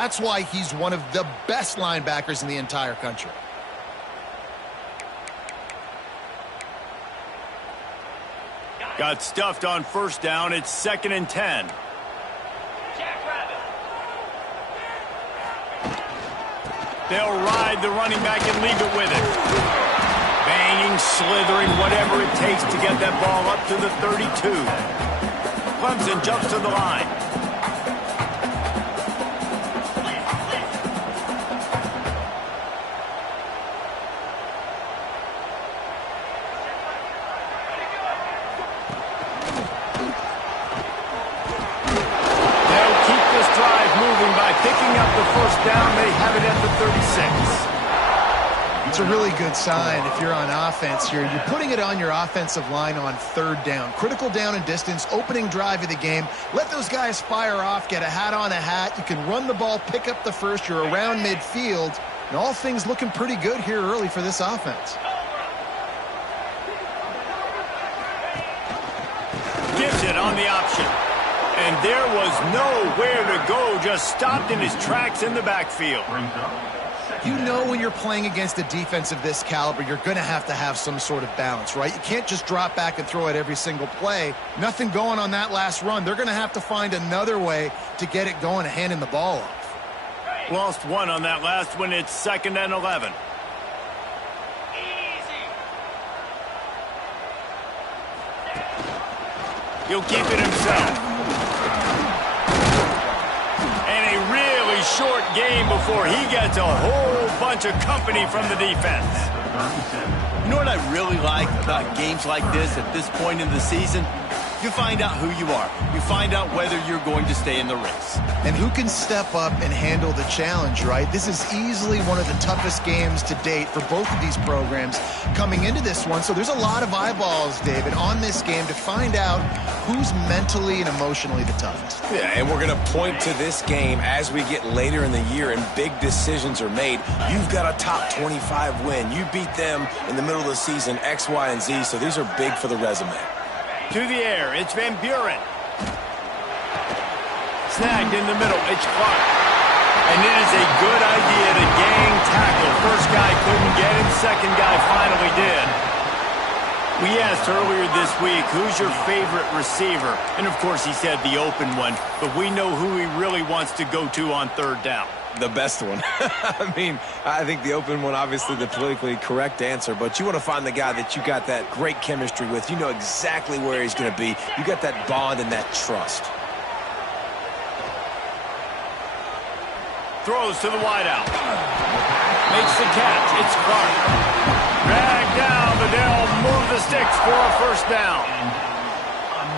That's why he's one of the best linebackers in the entire country. Got stuffed on first down. It's 2nd and 10. They'll ride the running back and leave it with it. Banging, slithering, whatever it takes to get that ball up to the 32. Clemson jumps to the line. Picking up the first down, they have it at the 36. It's a really good sign if you're on offense here. You're putting it on your offensive line on 3rd down. Critical down and distance, opening drive of the game. Let those guys fire off, get a hat on a hat. You can run the ball, pick up the first. You're around midfield. And all things looking pretty good here early for this offense. Gives it on the option. And there was nowhere to go, just stopped in his tracks in the backfield. You know when you're playing against a defense of this caliber, you're going to have some sort of balance, right? You can't just drop back and throw it every single play. Nothing going on that last run. They're going to have to find another way to get it going and handing the ball off. Lost one on that last one. It's 2nd and 11. He'll keep it himself. Short game before he gets a whole bunch of company from the defense. You know what I really like about games like this at this point in the season? You find out who you are. You find out whether you're going to stay in the race. And who can step up and handle the challenge, right? This is easily one of the toughest games to date for both of these programs coming into this one. So there's a lot of eyeballs, David, on this game to find out who's mentally and emotionally the toughest. Yeah, and we're going to point to this game as we get later in the year and big decisions are made. You've got a top 25 win. You beat them in the middle of the season, X, Y, and Z, so these are big for the resume. To the air, it's Van Buren. Snagged in the middle, it's Clark. And it is a good idea to gang tackle. First guy couldn't get him, second guy finally did. We asked earlier this week, who's your favorite receiver? And of course he said the open one, but we know who he really wants to go to on 3rd down. The best one. I mean, I think the open one, obviously the politically correct answer, but you want to find the guy that you got that great chemistry with. You know exactly where he's going to be. You got that bond and that trust. Throws to the wideout. Makes the catch. It's Clark. Dragged down, but they'll move the sticks for a first down.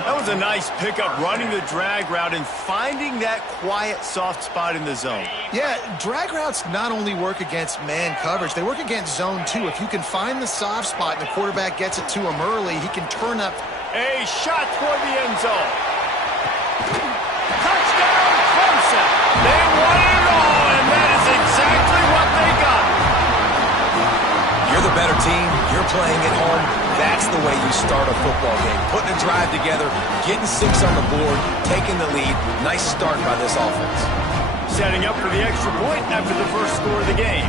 That was a nice pickup, running the drag route and finding that quiet, soft spot in the zone. Yeah, drag routes not only work against man coverage, they work against zone too. If you can find the soft spot and the quarterback gets it to him early, he can turn up. A shot toward the end zone. Touchdown, Clemson. They won it all, and that is exactly what they got. You're the better team. You're playing at home. That's the way you start a football game. Putting a drive together, getting 6 on the board, taking the lead. Nice start by this offense. Setting up for the extra point after the first score of the game.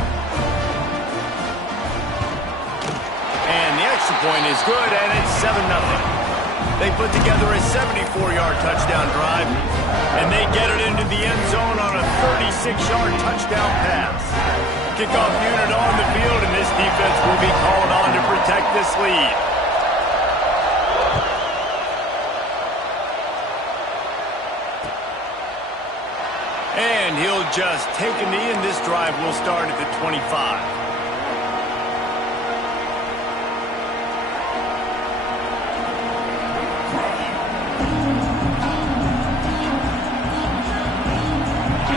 And the extra point is good, and it's 7-0. They put together a 74-yard touchdown drive, and they get it into the end zone on a 36-yard touchdown pass. Kickoff unit on the field, and this defense will be called on to protect this lead. And he'll just take a knee, and this drive will start at the 25.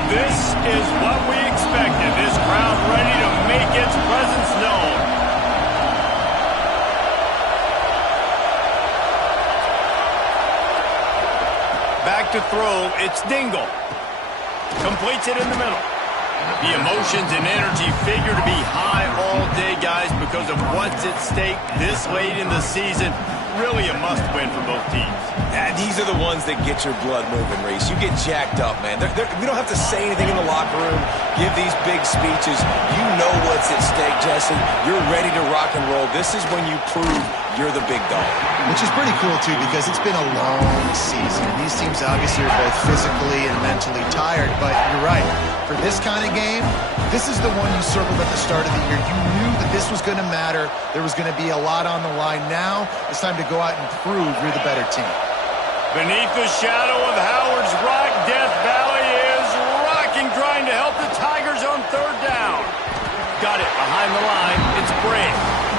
This is what we expected. This crowd ready to make its presence known. Back to throw, it's Dingle. Completes it in the middle. The emotions and energy figure to be high all day, guys, because of what's at stake this late in the season. really a must-win for both teams. These are the ones that get your blood moving, Reese. You get jacked up, man. We don't have to say anything in the locker room, give these big speeches. You know what's at stake, Jesse. You're ready to rock and roll. This is when you prove you're the big dog. Which is pretty cool, too, because it's been a long season. These teams obviously are both physically and mentally tired, but you're right. For this kind of game, this is the one you circled at the start of the year. You knew that this was going to matter. There was going to be a lot on the line. Now it's time to go out and prove you're the better team. Beneath the shadow of Howard's Rock, Death Valley is rocking, trying to help the Tigers on third down. Got it behind the line. It's Bray.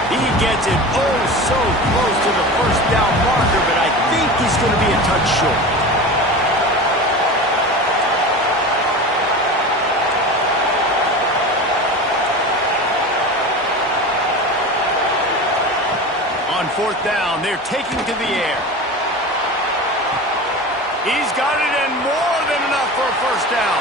He gets it oh so close to the first down marker, but I think he's going to be a touch short. On fourth down, they're taking to the air. He's got it and more than enough for a first down.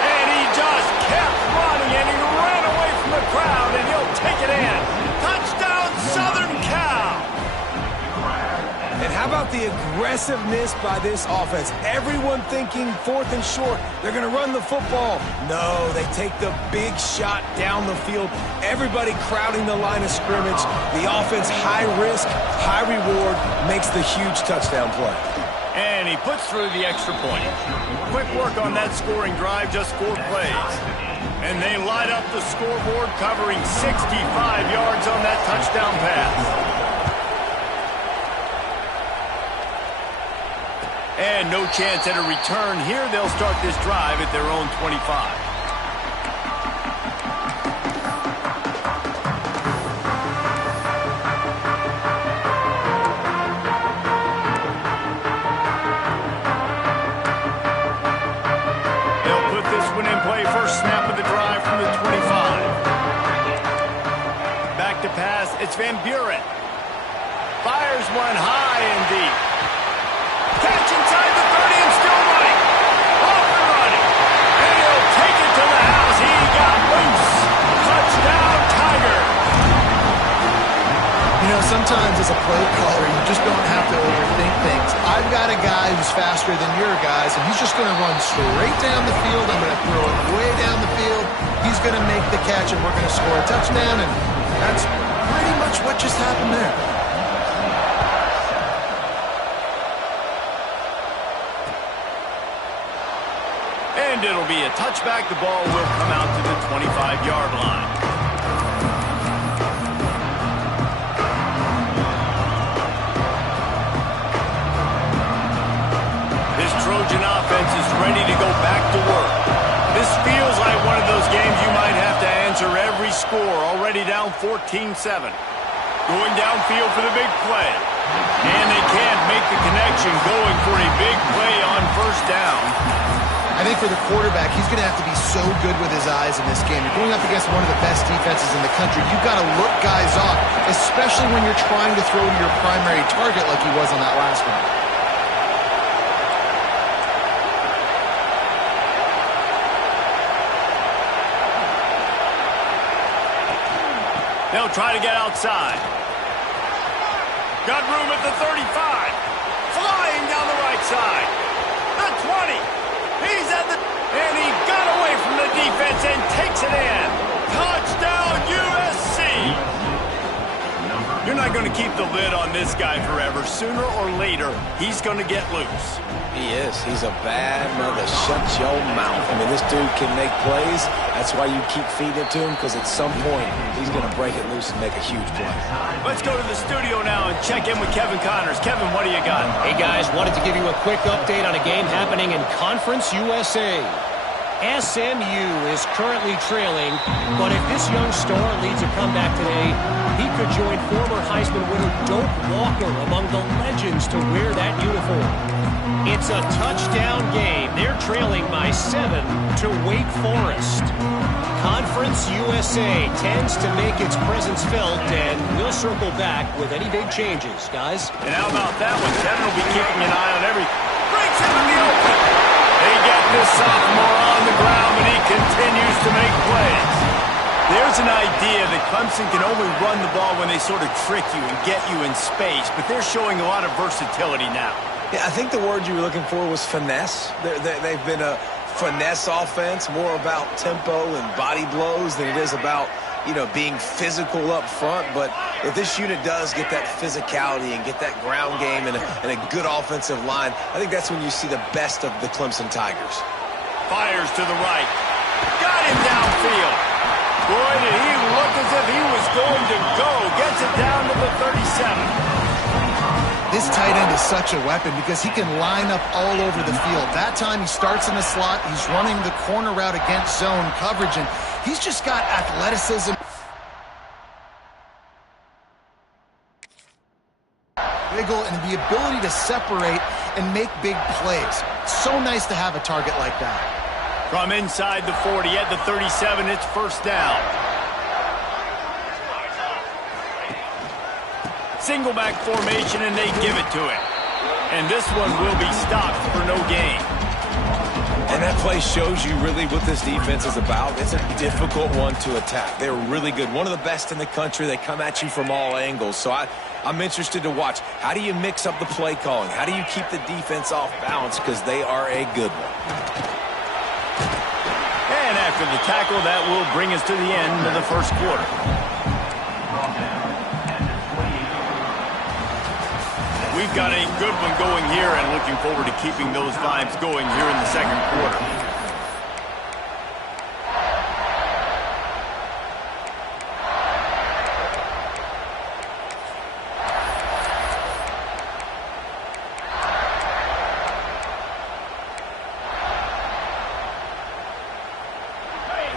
And he just kept running, and he ran away from the crowd, and he'll take it in. Touchdown, Southern Cal! And how about the aggressiveness by this offense? Everyone thinking fourth and short. They're going to run the football. No, they take the big shot down the field. Everybody crowding the line of scrimmage. The offense, high risk, high reward, makes the huge touchdown play. And he puts through the extra point. Quick work on that scoring drive, just 4 plays. And they light up the scoreboard, covering 65 yards on that touchdown pass. And no chance at a return here. They'll start this drive at their own 25. First snap of the drive from the 25. Back to pass. It's Van Buren. Fires one high and deep. Catch inside the 30 and still running. Off and running. And he'll take it to the house. He got loose. Touchdown, Tiger. You know, sometimes as a play caller, you just don't have to overthink things. I've got a guy who's faster than your guys, and he's just going to run straight down the field. I'm going to throw it way down the field. He's going to make the catch, and we're going to score a touchdown, and that's pretty much what just happened there. And it'll be a touchback. The ball will come out to the 25-yard line. Trojan offense is ready to go back to work. This feels like one of those games you might have to answer every score. Already down 14-7. Going downfield for the big play. And they can't make the connection, going for a big play on first down. I think for the quarterback, he's going to have to be so good with his eyes in this game. You're going up against one of the best defenses in the country. You've got to look guys off, especially when you're trying to throw to your primary target like he was on that last one. They'll try to get outside. Got room at the 35. Flying down the right side. The 20. He's at the... And he got away from the defense and takes it in. Touchdown, USC. You're not going to keep the lid on this guy forever. Sooner or later, he's going to get loose. He is. He's a bad mother. Shut your mouth. I mean, this dude can make plays. That's why you keep feeding it to him, because at some point, he's going to break it loose and make a huge play. Let's go to the studio now and check in with Kevin Connors. Kevin, what do you got? Hey, guys. Wanted to give you a quick update on a game happening in Conference USA. SMU is currently trailing, but if this young star leads a comeback today, he could join former Heisman winner Doak Walker among the legends to wear that uniform. It's a touchdown game. They're trailing by 7 to Wake Forest. Conference USA tends to make its presence felt, and we'll circle back with any big changes, guys. And how about that one? Kevin will be keeping an eye on every... Breaks him in the open. They get this sophomore on the ground, and he continues to make plays. There's There's an idea that Clemson can only run the ball when they sort of trick you and get you in space, but they're showing a lot of versatility now. Yeah, I think the word you were looking for was finesse. They've been a finesse offense, more about tempo and body blows than it is about, being physical up front. But if this unit does get that physicality and get that ground game and a good offensive line, I think that's when you see the best of the Clemson Tigers. Fires to the right. Got him downfield. Boy, did he look as if he was going to go. Gets it down to the 37. This tight end is such a weapon because he can line up all over the field. That time he starts in the slot. He's running the corner route against zone coverage, and he's just got athleticism. Wiggle and the ability to separate and make big plays. So nice to have a target like that. From inside the 40 at the 37, it's first down. Single back formation, and they give it to him. And this one will be stopped for no gain. And that play shows you really what this defense is about. It's a difficult one to attack. They're really good. One of the best in the country. They come at you from all angles. So I'm interested to watch. How do you mix up the play calling? How do you keep the defense off balance? Because they are a good one. And after the tackle, that will bring us to the end of the first quarter. We've got a good one going here and looking forward to keeping those vibes going here in the second quarter.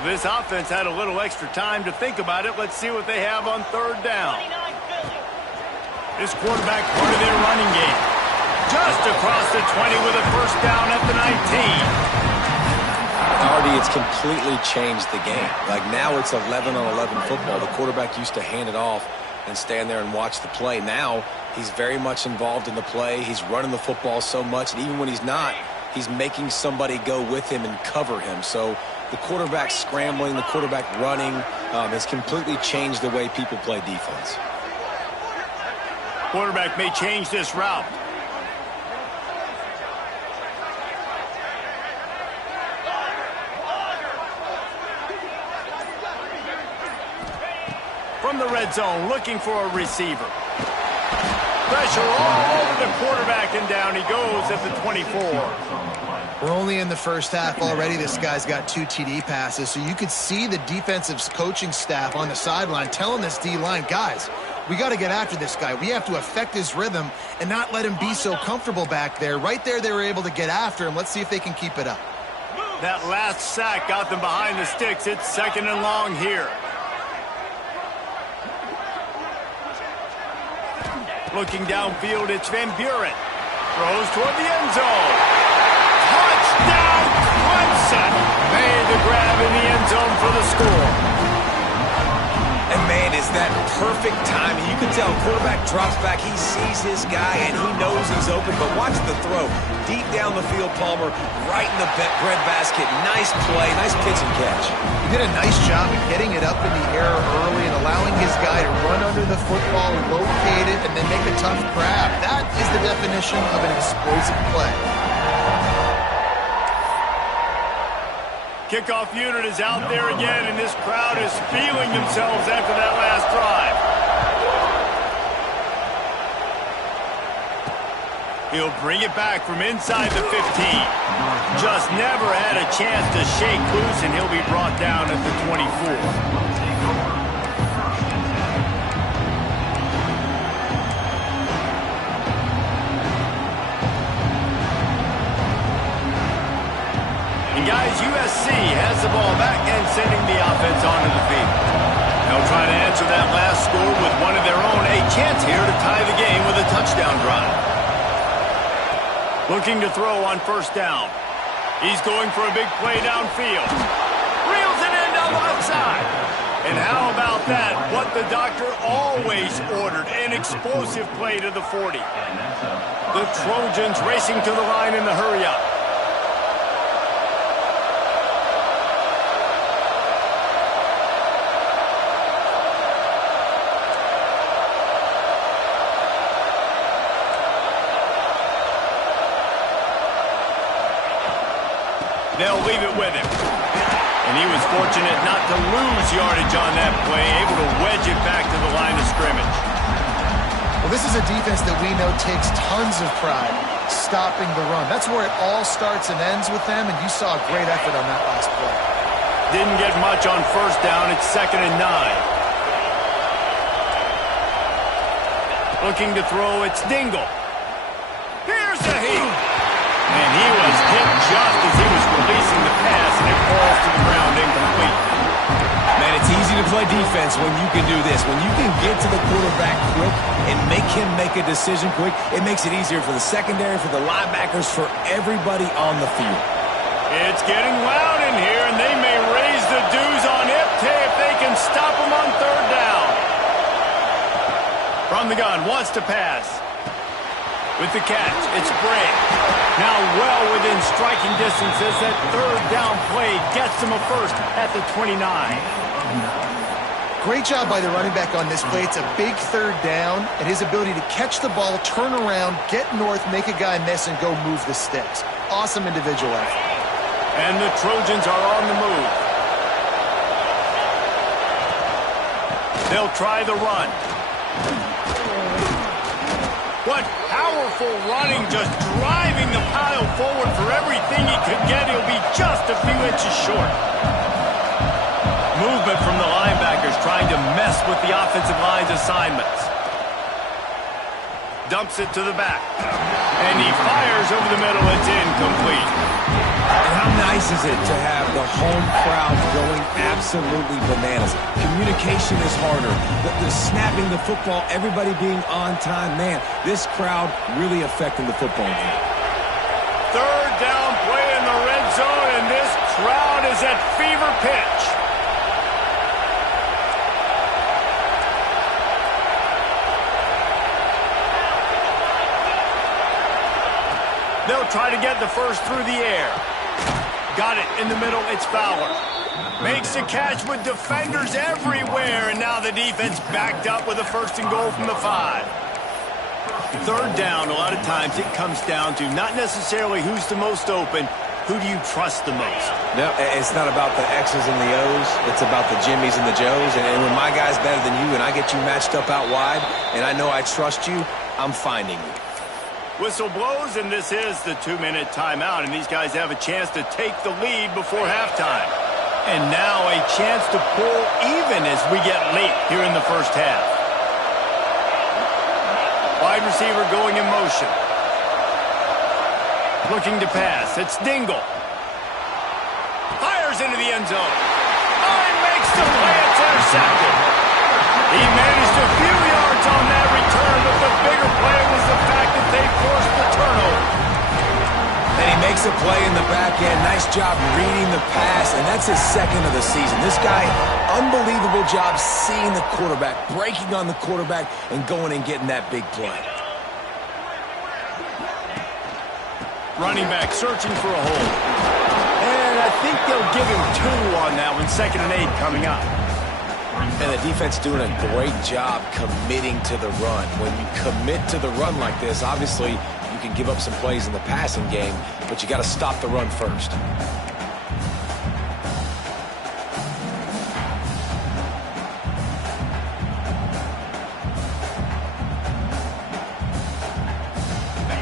This offense had a little extra time to think about it. Let's see what they have on third down. This quarterback part of their running game. Just across the 20 with a first down at the 19. Already, it's completely changed the game. Like now it's 11-on-11 football. The quarterback used to hand it off and stand there and watch the play. Now he's very much involved in the play. He's running the football so much, and even when he's not, he's making somebody go with him and cover him. So the quarterback scrambling, the quarterback running has completely changed the way people play defense. Quarterback may change this route. From the red zone, looking for a receiver. Pressure all over the quarterback, and down he goes at the 24. We're only in the first half already. This guy's got 2 TD passes, so you could see the defensive coaching staff on the sideline telling this D-line, guys, we got to get after this guy. We have to affect his rhythm and not let him be so comfortable back there. Right there, they were able to get after him. Let's see if they can keep it up. That last sack got them behind the sticks. It's second and long here. Looking downfield, it's Van Buren. Throws toward the end zone. Touchdown, Clemson! Made the grab in the end zone for the score. And, man, is that perfect timing. You can tell quarterback drops back. He sees his guy, and he knows he's open. But watch the throw. Deep down the field, Palmer, right in the bread basket. Nice play, nice pitch and catch. He did a nice job of getting it up in the air early and allowing his guy to run under the football, locate it, and then make a tough grab. That is the definition of an explosive play. Kickoff unit is out there again, and this crowd is feeling themselves after that last drive. He'll bring it back from inside the 15. Just never had a chance to shake loose, and he'll be brought down at the 24. Guys, USC has the ball back and sending the offense onto the field. They'll try to answer that last score with one of their own. A chance here to tie the game with a touchdown drive. Looking to throw on first down. He's going for a big play downfield. Reels it in down the left side. And how about that? What the doctor always ordered, an explosive play to the 40. The Trojans racing to the line in the hurry-up. they'll leave it with him. And he was fortunate not to lose yardage on that play, able to wedge it back to the line of scrimmage. Well, this is a defense that we know takes tons of pride stopping the run. That's where it all starts and ends with them, and you saw a great effort on that last play. Didn't get much on first down. It's 2nd and 9. Looking to throw, it's Dingle. Here's a heat. And he was hit just as he was releasing the pass, and it falls to the ground incomplete. Man, it's easy to play defense when you can do this. When you can get to the quarterback quick and make him make a decision quick, it makes it easier for the secondary, for the linebackers, for everybody on the field. It's getting loud in here, and they may raise the dues on Iptay if they can stop him on 3rd down. From the gun, wants to pass. With the catch, it's Bray. Now well within striking distance as that 3rd down play gets him a first at the 29. Great job by the running back on this play. It's a big 3rd down, and his ability to catch the ball, turn around, get north, make a guy miss, and go move the sticks. Awesome individual effort. And the Trojans are on the move. They'll try the run. What powerful running, just driving the pile forward for everything he could get. He'll be just a few inches short. Movement from the linebackers trying to mess with the offensive line's assignments. Dumps it to the back. And he fires over the middle. It's incomplete. And how nice is it to have the home crowd going absolutely bananas? Communication is harder. The snapping the football, everybody being on time. Man, this crowd really affecting the football game. 3rd down play in the red zone, and this crowd is at fever pitch. They'll try to get the first through the air. Got it in the middle. It's Fowler. Makes a catch with defenders everywhere, and now the defense backed up with a 1st and goal from the 5. 3rd down, a lot of times it comes down to not necessarily who's the most open, who do you trust the most? No, it's not about the X's and the O's. It's about the Jimmies and the Joes. And when my guy's better than you and I get you matched up out wide and I know I trust you, I'm finding you. Whistle blows, and this is the 2-minute timeout, and these guys have a chance to take the lead before halftime. And now a chance to pull even as we get late here in the first half. Wide receiver going in motion. Looking to pass. It's Dingle. Fires into the end zone. Makes the play. It's intercepted. He managed a few yards on that return, but the bigger play was the fact that they forced the turnover. And he makes a play in the back end. Nice job reading the pass, and that's his 2nd of the season. This guy, unbelievable job seeing the quarterback, breaking on the quarterback, and going and getting that big play. Running back searching for a hole. And I think they'll give him 2 on that one. 2nd and 8 coming up. And the defense doing a great job committing to the run. When you commit to the run like this, obviously you can give up some plays in the passing game, but you got to stop the run first.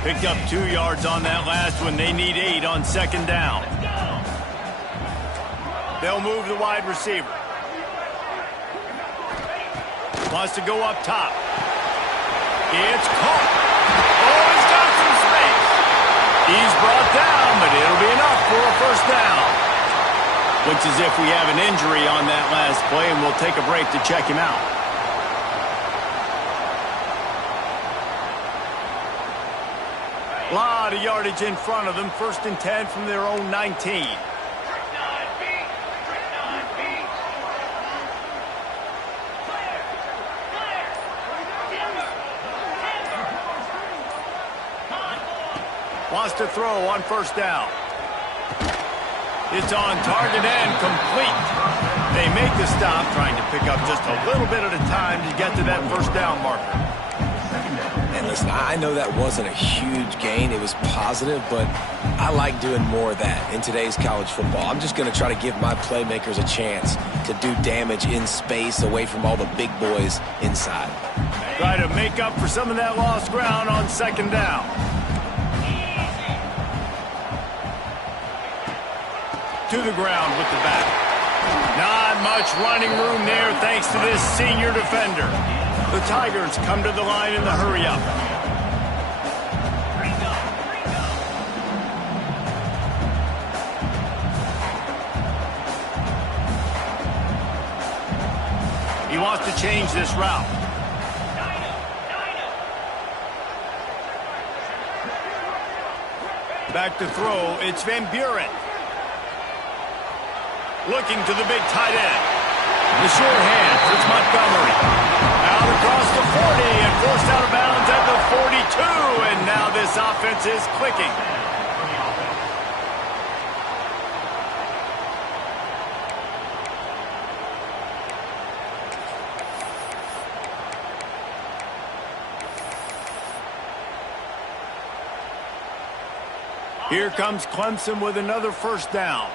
Picked up 2 yards on that last one. They need 8 on 2nd down. They'll move the wide receiver. Wants to go up top. It's caught. Oh, he's got some space. He's brought down, but it'll be enough for a 1st down. Looks as if we have an injury on that last play, and we'll take a break to check him out. A lot of yardage in front of them. 1st and 10 from their own 19. Wants to throw on 1st down. It's on target and complete. They make the stop, trying to pick up just a little bit at a time to get to that 1st down marker. And listen, I know that wasn't a huge gain. It was positive, but I like doing more of that in today's college football. I'm just going to try to give my playmakers a chance to do damage in space away from all the big boys inside. Try to make up for some of that lost ground on second down. To the ground with the back. Not much running room there thanks to this senior defender. The Tigers come to the line in the hurry-up. He wants to change this route. Back to throw, it's Van Buren. Looking to the big tight end. The short hands, it's Montgomery. Out across the 40 and forced out of bounds at the 42. And now this offense is clicking. Here comes Clemson with another first down.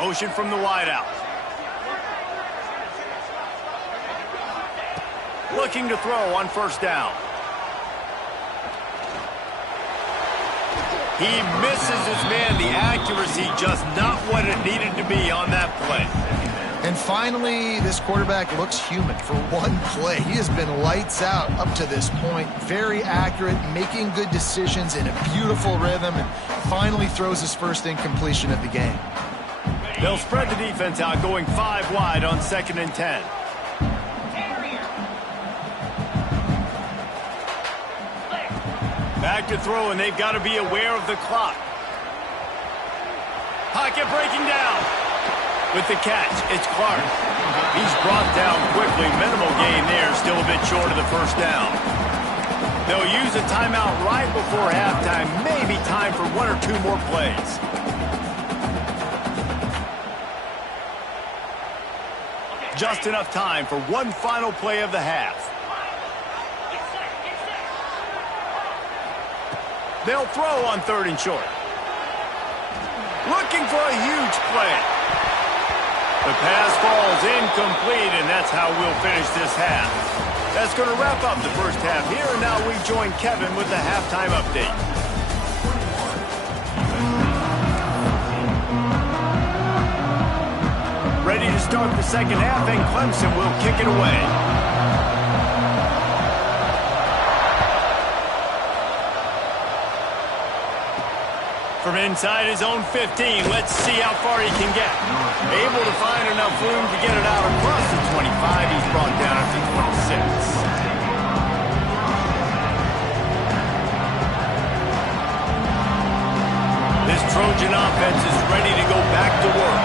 Motion from the wideout. Looking to throw on first down. He misses his man. The accuracy just not what it needed to be on that play. And finally, this quarterback looks human for one play. He has been lights out up to this point. Very accurate, making good decisions in a beautiful rhythm, and finally throws his first incompletion of the game. They'll spread the defense out, going 5 wide on 2nd and 10. Back to throw, and they've got to be aware of the clock. Pocket breaking down. With the catch, it's Clark. He's brought down quickly. Minimal gain there, still a bit short of the first down. They'll use a timeout right before halftime. Maybe time for 1 or 2 more plays. Just enough time for one final play of the half. They'll throw on 3rd and short. Looking for a huge play. The pass falls incomplete, and that's how we'll finish this half. That's going to wrap up the first half here, and now we join Kevin with the halftime update. Ready to start the second half, and Clemson will kick it away. From inside his own 15, let's see how far he can get. Able to find enough room to get it out across the 25. He's brought down up to 26. This Trojan offense is ready to go back to work.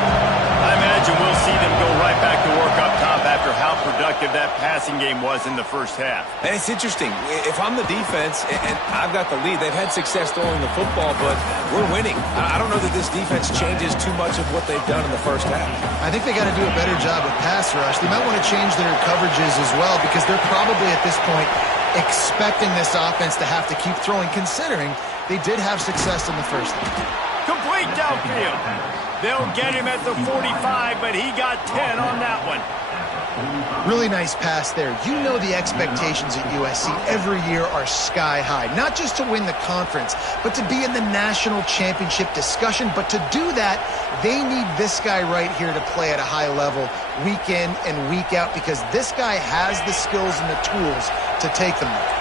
I imagine we'll see them go right back to work up top after how productive that passing game was in the first half. And it's interesting. If I'm the defense and I've got the lead, they've had success throwing the football, but we're winning. I don't know that this defense changes too much of what they've done in the first half. I think they got to do a better job with pass rush. They might want to change their coverages as well, because they're probably at this point expecting this offense to have to keep throwing, considering they did have success in the first half. Complete downfield. They'll get him at the 45, but he got 10 on that one. Really nice pass there. You know the expectations at USC every year are sky high. Not just to win the conference, but to be in the national championship discussion. But to do that, they need this guy right here to play at a high level week in and week out, because this guy has the skills and the tools to take them there.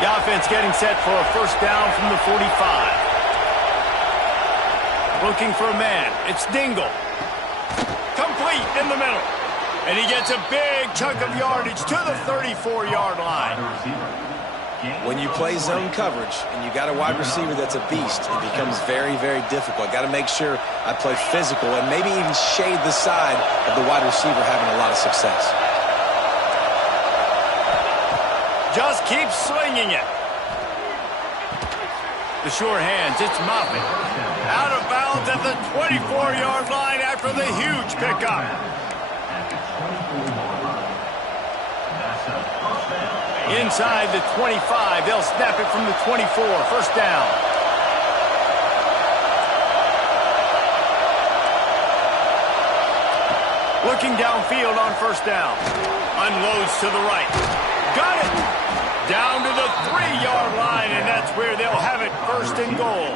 The offense getting set for a first down from the 45. Looking for a man. It's Dingle. Complete in the middle. And he gets a big chunk of yardage to the 34-yard line. When you play zone coverage and you got a wide receiver that's a beast, it becomes very, very difficult. Got to make sure I play physical and maybe even shade the side of the wide receiver having a lot of success. Just keep slinging it. The short hands, it's Moffitt. Out of bounds at the 24-yard line after the huge pickup. Inside the 25, they'll snap it from the 24. First down. Looking downfield on first down. Unloads to the right. Got it! Down to the 3-yard line, and that's where they'll have it, first and goal.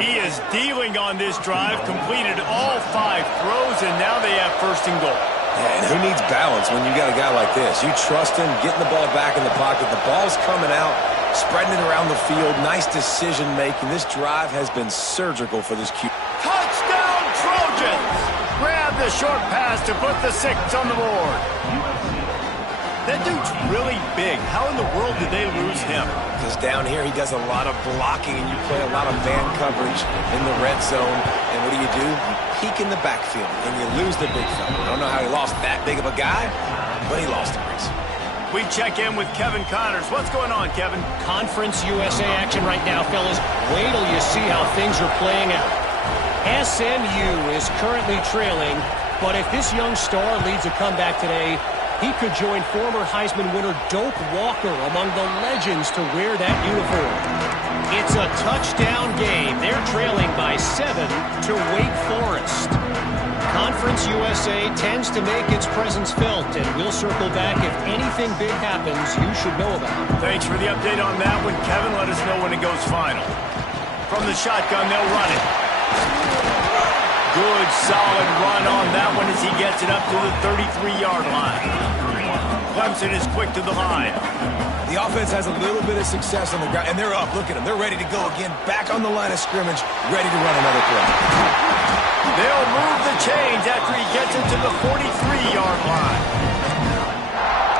He is dealing on this drive, completed all 5 throws, and now they have first and goal. Yeah, and who needs balance when you got a guy like this? You trust him, getting the ball back in the pocket. The ball's coming out, spreading it around the field. Nice decision-making. This drive has been surgical for this QB. Touchdown, Trojans! Grab the short pass to put the 6 on the board. That dude's really big. How in the world did they lose him? Because down here he does a lot of blocking, and you play a lot of man coverage in the red zone. And what do? You peek in the backfield, and you lose the big fella. I don't know how he lost that big of a guy, but he lost him, Reese. We check in with Kevin Connors. What's going on, Kevin? Conference USA action right now, fellas. Wait till you see how things are playing out. SMU is currently trailing, but if this young star leads a comeback today, he could join former Heisman winner Doak Walker among the legends to wear that uniform. It's a touchdown game. They're trailing by 7 to Wake Forest. Conference USA tends to make its presence felt, and we'll circle back if anything big happens you should know about. Thanks for the update on that one, Kevin. Let us know when it goes final. From the shotgun, they'll run it. Good, solid run on that one as he gets it up to the 33-yard line. Clemson is quick to the line. The offense has a little bit of success on the ground, and they're up. Look at them. They're ready to go again, back on the line of scrimmage, ready to run another play. They'll move the chains after he gets it to the 43-yard line.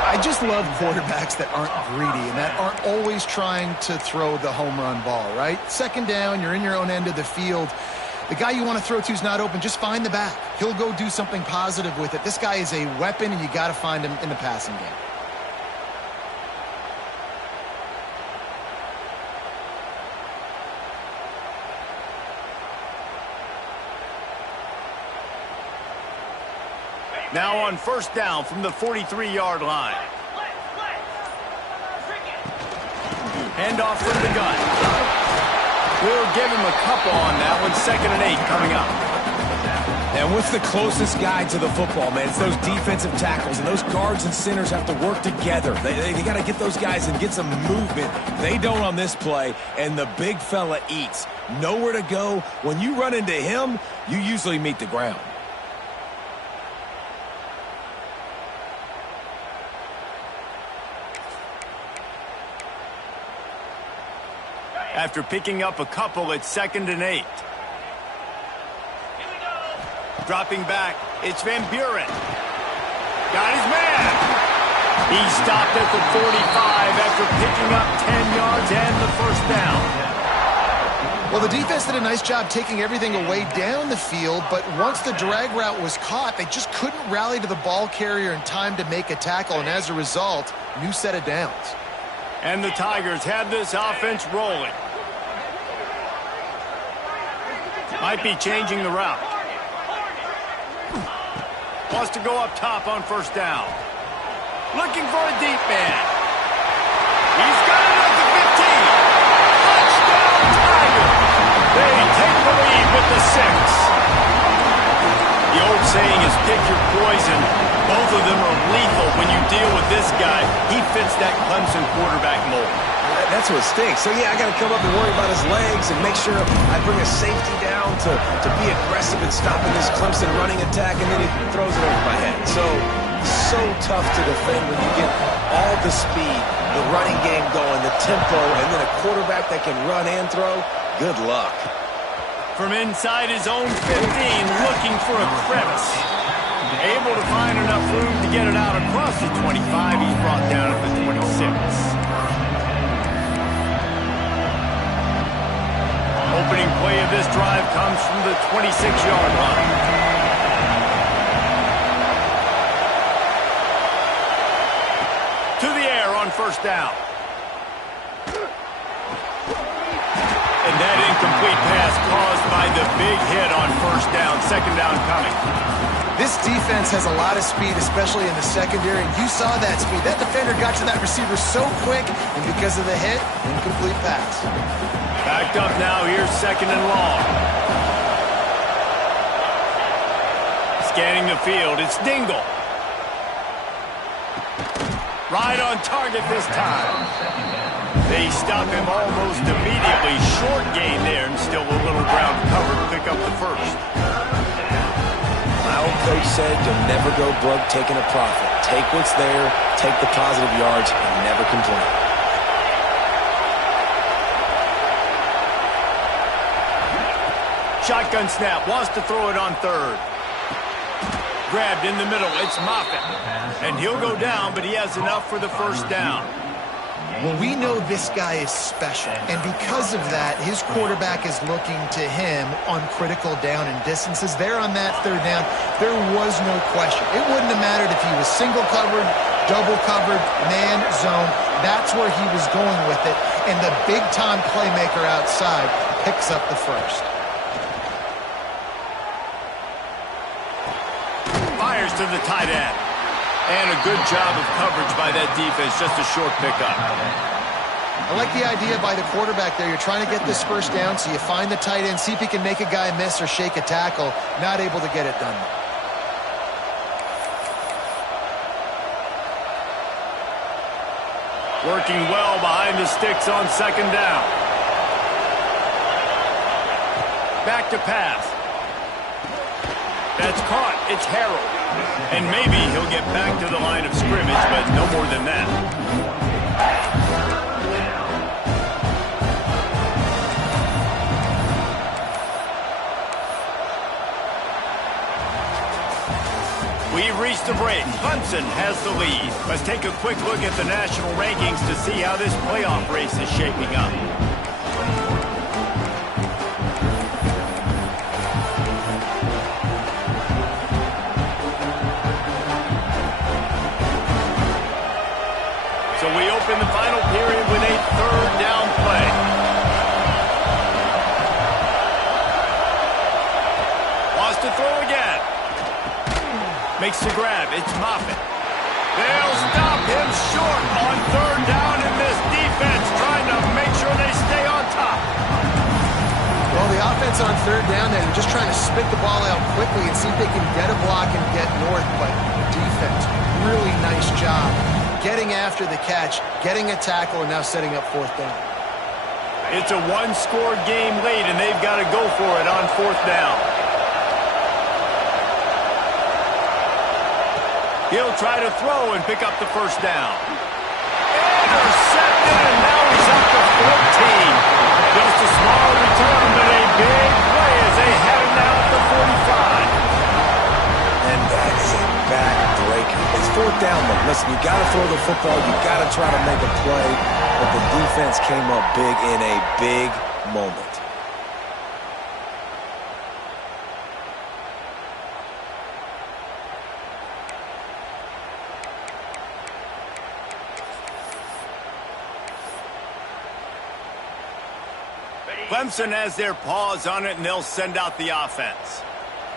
I just love quarterbacks that aren't greedy and that aren't always trying to throw the home run ball, right? Second down, you're in your own end of the field. The guy you want to throw to is not open. Just find the back. He'll go do something positive with it. This guy is a weapon, and you got to find him in the passing game. Now on first down from the 43-yard line. Handoff from the gun. We'll give him a couple on that one. 2nd and 8 coming up. And what's the closest guy to the football, man? It's those defensive tackles, and those guards and centers have to work together. They got to get those guys and get some movement. They don't on this play, and the big fella eats. Nowhere to go. When you run into him, you usually meet the ground. After picking up a couple, it's 2nd and 8. Dropping back, it's Van Buren. Got his man. He stopped at the 45 after picking up 10 yards and the first down. Well, the defense did a nice job taking everything away down the field, but once the drag route was caught, they just couldn't rally to the ball carrier in time to make a tackle, and as a result, new set of downs. And the Tigers have this offense rolling. Might be changing the route. Wants to go up top on first down. Looking for a deep man. He's got it at the 15. Touchdown, Tigers. They take the lead with the 6. The old saying is pick your poison. Both of them are lethal when you deal with this guy. He fits that Clemson quarterback mold. That's what stinks. So, yeah, I got to come up and worry about his legs and make sure I bring a safety down to be aggressive in stopping this Clemson running attack, and then he throws it over my head. So tough to defend when you get all the speed, the running game going, the tempo, and then a quarterback that can run and throw. Good luck. From inside his own 15, looking for a crevice. Able to find enough room to get it out across the 25. He's brought down at the 26. Opening play of this drive comes from the 26-yard line. To the air on first down. And that incomplete pass caused by the big hit on first down, second down coming. This defense has a lot of speed, especially in the secondary, and you saw that speed. That defender got to that receiver so quick, and because of the hit, incomplete pass. Backed up now, here's second and long. Scanning the field, it's Dingle. Right on target this time. They stop him almost immediately. Short gain there, and still a little ground cover to pick up the first. My old coach said you'll never go broke taking a profit. Take what's there, take the positive yards, and never complain. Shotgun snap, wants to throw it on third. Grabbed in the middle, it's Moffitt. And he'll go down, but he has enough for the first down. Well, we know this guy is special, and because of that, his quarterback is looking to him on critical down and distances. There on that third down, there was no question. It wouldn't have mattered if he was single covered, double covered, man, zone. That's where he was going with it, and the big-time playmaker outside picks up the first. Fires to the tight end. And a good job of coverage by that defense, just a short pickup. I like the idea by the quarterback there. You're trying to get this first down, so you find the tight end, see if he can make a guy miss or shake a tackle. Not able to get it done. Working well behind the sticks on second down. Back to pass. That's caught. It's Harrell. And maybe he'll get back to the line of scrimmage, but no more than that. We've reached the break. Clemson has the lead. Let's take a quick look at the national rankings to see how this playoff race is shaping up. So we open the final period with a third down play. Wants to throw again. Makes the grab. It's Moffitt. They'll stop him short on third down in this defense, trying to make sure they stay on top. Well, the offense on third down there, they're just trying to spit the ball out quickly and see if they can get a block and get north, but defense, really nice job. Getting after the catch, getting a tackle, and now setting up fourth down. It's a one-score game late, and they've got to go for it on fourth down. He'll try to throw and pick up the first down. Intercepted, and now he's up to 14. Just a small return, but a big play as they head him down at the 45. And that is a backbreaker. It's fourth down, though. Listen, you got to throw the football. You got to try to make a play. But the defense came up big in a big moment. Clemson has their paws on it, and they'll send out the offense.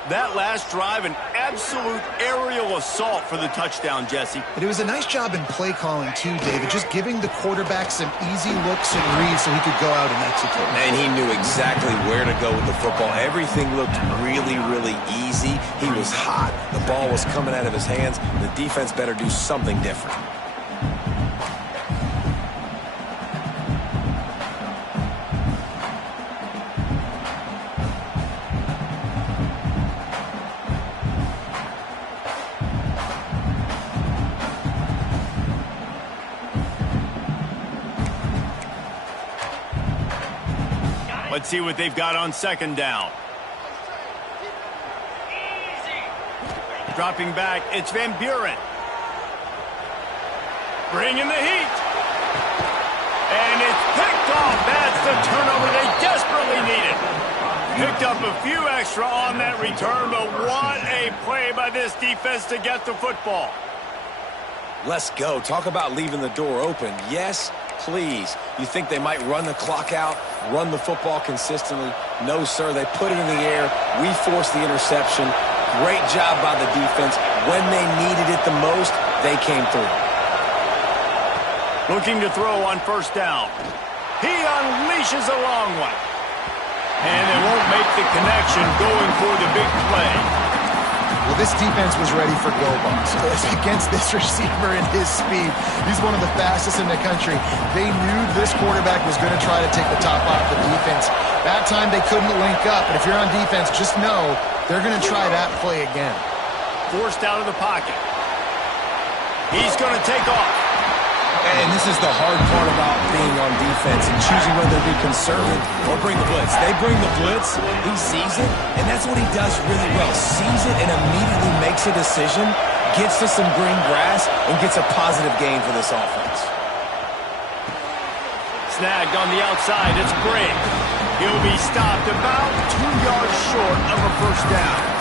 That last drive, an absolute aerial assault for the touchdown, Jesse. But it was a nice job in play calling, too, David, just giving the quarterback some easy looks and reads so he could go out and execute. And he knew exactly where to go with the football. Everything looked really, really easy. He was hot. The ball was coming out of his hands. The defense better do something different. Let's see what they've got on second down. Dropping back, it's Van Buren. Bringing the heat. And it's picked off. That's the turnover they desperately needed. Picked up a few extra on that return, but what a play by this defense to get the football. Let's go. Talk about leaving the door open. Yes, please. You think they might run the clock out, run the football consistently? No, sir. They put it in the air. We forced the interception. Great job by the defense. When they needed it the most, they came through. Looking to throw on first down. He unleashes a long one. And they won't make the connection going for the big play. Well, this defense was ready for go balls. Against this receiver and his speed, he's one of the fastest in the country. They knew this quarterback was going to try to take the top off the defense. That time they couldn't link up, but if you're on defense, just know they're going to try that play again. Forced out of the pocket. He's going to take off. And this is the hard part about being on defense and choosing whether to be conservative or bring the blitz. They bring the blitz, he sees it, and that's what he does really well. Sees it and immediately makes a decision, gets to some green grass, and gets a positive gain for this offense. Snagged on the outside, it's Gray. He'll be stopped about 2 yards short of a first down.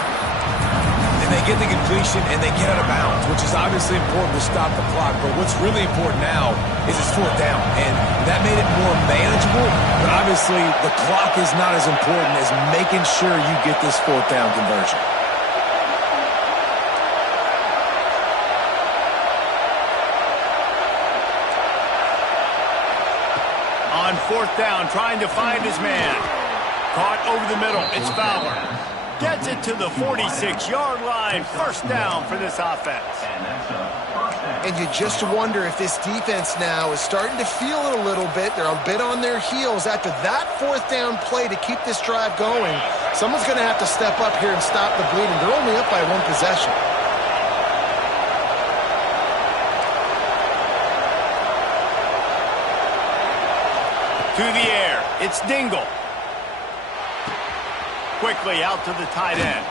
They get the completion and they get out of bounds, which is obviously important to stop the clock. But what's really important now is it's fourth down, and that made it more manageable. But obviously, the clock is not as important as making sure you get this fourth down conversion. On fourth down, trying to find his man. Caught over the middle. It's Fowler. Gets it to the 46-yard line. First down for this offense. And you just wonder if this defense now is starting to feel it a little bit. They're a bit on their heels after that fourth down play to keep this drive going. Someone's going to have to step up here and stop the bleeding. They're only up by one possession. To the air. It's Dingle. Quickly out to the tight end.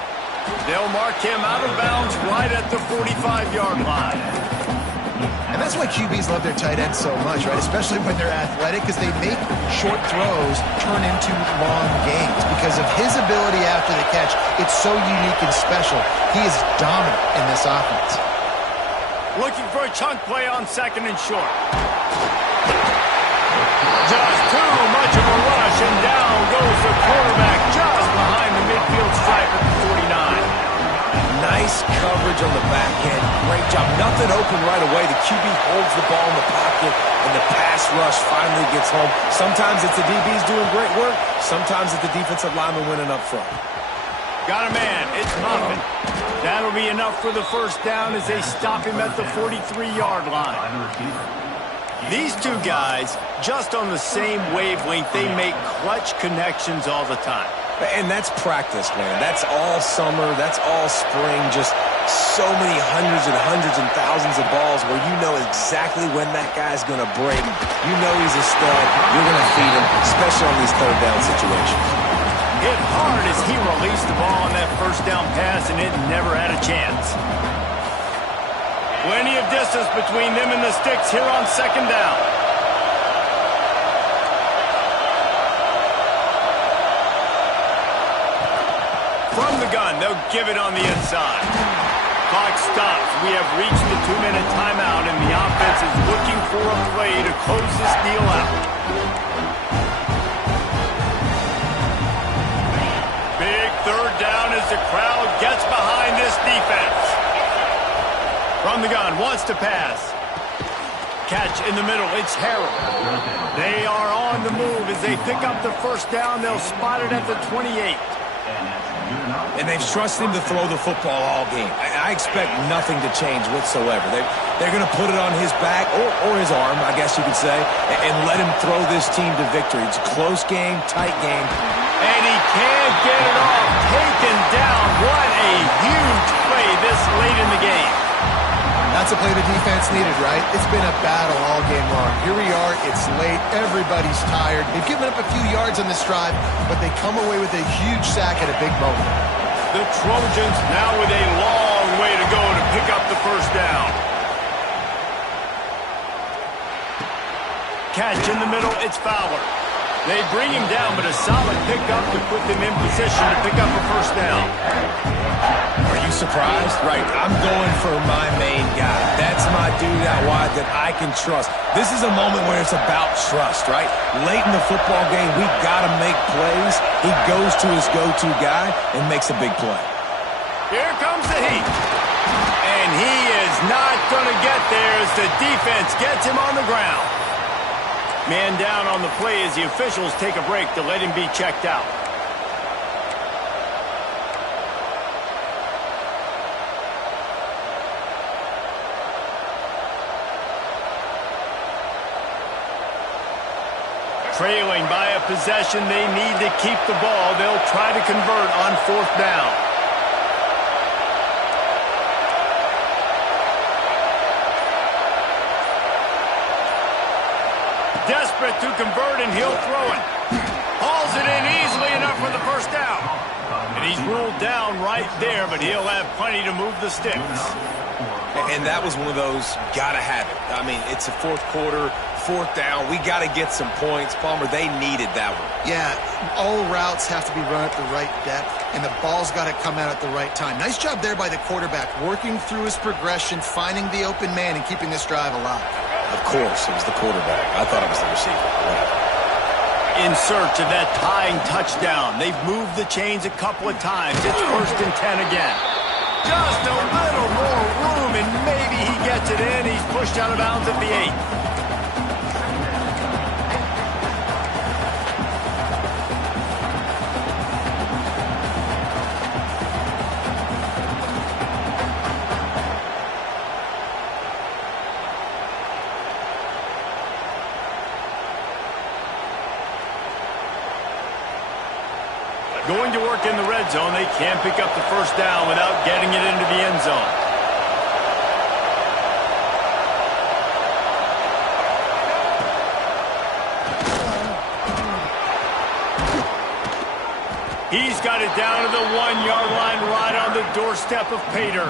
They'll mark him out of bounds right at the 45-yard line. And that's why QBs love their tight ends so much, right? Especially when they're athletic, because they make short throws turn into long gains. Because of his ability after the catch, it's so unique and special. He is dominant in this offense. Looking for a chunk play on second and short. Just too much of a rush, and down goes the quarterback just behind the midfield stripe at the 49. Nice coverage on the back end. Great job. Nothing open right away. The QB holds the ball in the pocket, and the pass rush finally gets home. Sometimes it's the DBs doing great work. Sometimes it's the defensive lineman winning up front. Got a man. It's Muffin. That'll be enough for the first down as they stop him at the 43-yard line. These two guys, just on the same wavelength, they make clutch connections all the time. And that's practice, man. That's all summer. That's all spring. Just so many hundreds and thousands of balls where you know exactly when that guy's going to break. You know he's a stud. You're going to feed him, especially on these third down situations. Hit hard as he released the ball on that first down pass, and it never had a chance. Plenty of distance between them and the sticks here on second down. From the gun, they'll give it on the inside. Clock stops. We have reached the 2-minute timeout, and the offense is looking for a play to close this deal out. Big third down as the crowd gets behind this defense. From the gun, wants to pass. Catch in the middle, it's Harrell. They are on the move as they pick up the first down. They'll spot it at the 28. And they've trusted him to throw the football all game. I expect nothing to change whatsoever. They're going to put it on his back, or his arm, I guess you could say, and let him throw this team to victory. It's a close game, tight game. And he can't get it off. Taken down. What a huge play this late in the game. That's a play the defense needed, right? It's been a battle all game long. Here we are. It's late. Everybody's tired. They've given up a few yards on this drive, but they come away with a huge sack at a big moment. The Trojans now with a long way to go to pick up the first down. Catch in the middle. It's Fowler. They bring him down, but a solid pickup to put them in position to pick up a first down. Are you surprised? Right, I'm going for my main guy. That's my dude out wide that I can trust. This is a moment where it's about trust, right? Late in the football game, we got to make plays. He goes to his go-to guy and makes a big play. Here comes the heat. And he is not going to get there as the defense gets him on the ground. Man down on the play as the officials take a break to let him be checked out. Trailing by a possession, they need to keep the ball. They'll try to convert on fourth down. Desperate to convert, and he'll throw it. Hauls it in easily enough for the first down. And he's ruled down right there, but he'll have plenty to move the sticks. And that was one of those gotta have it. I mean, it's a fourth quarter, fourth down. We got to get some points. Palmer, they needed that one. Yeah, all routes have to be run at the right depth, and the ball's got to come out at the right time. Nice job there by the quarterback, working through his progression, finding the open man, and keeping this drive alive. Of course, it was the quarterback. I thought it was the receiver. Whatever. In search of that tying touchdown. They've moved the chains a couple of times. It's 1st and 10 again. Just a little more room, and maybe he gets it in. He's pushed out of bounds at the 8. Going to work in the red zone. They can't pick up the first down without getting it into the end zone. He's got it down to the 1-yard line right on the doorstep of Pater.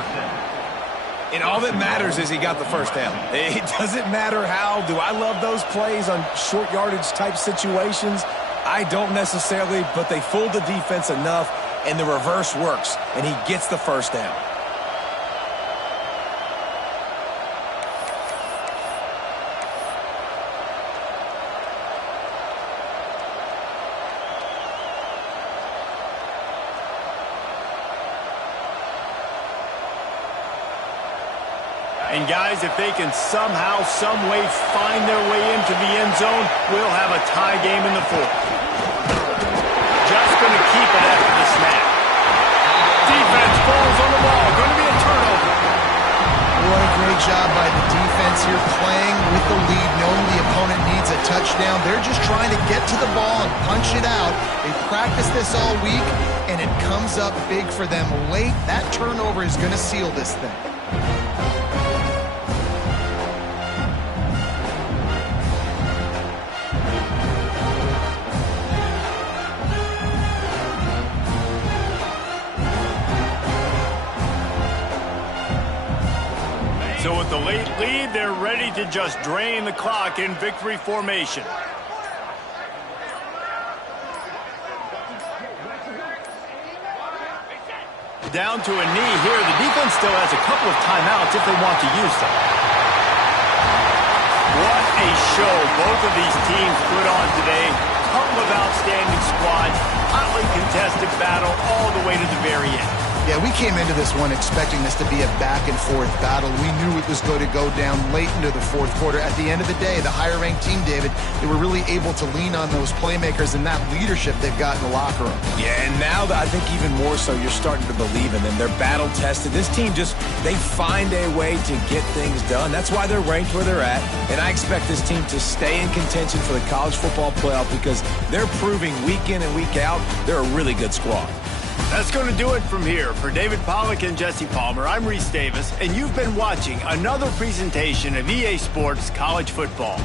And all that matters is he got the first down. It doesn't matter how. Do I love those plays on short yardage type situations? I don't necessarily, but they fooled the defense enough, and the reverse works, and he gets the first down. And guys, if they can somehow, some way find their way into the end zone, we'll have a tie game in the fourth. Just going to keep it after the snap. Defense falls on the ball. Going to be a turnover. What a great job by the defense here, playing with the lead, knowing the opponent needs a touchdown. They're just trying to get to the ball and punch it out. They practiced this all week, and it comes up big for them late. That turnover is going to seal this thing. So with the late lead, they're ready to just drain the clock in victory formation. Down to a knee here. The defense still has a couple of timeouts if they want to use them. What a show both of these teams put on today. Couple of outstanding squads, hotly contested battle all the way to the very end. Yeah, we came into this one expecting this to be a back-and-forth battle. We knew it was going to go down late into the fourth quarter. At the end of the day, the higher-ranked team, David, they were really able to lean on those playmakers and that leadership they've got in the locker room. Yeah, and now I think even more so, you're starting to believe in them. They're battle-tested. This team they find a way to get things done. That's why they're ranked where they're at. And I expect this team to stay in contention for the college football playoff because they're proving week in and week out they're a really good squad. That's going to do it from here. For David Pollack and Jesse Palmer, I'm Reese Davis, and you've been watching another presentation of EA Sports College Football.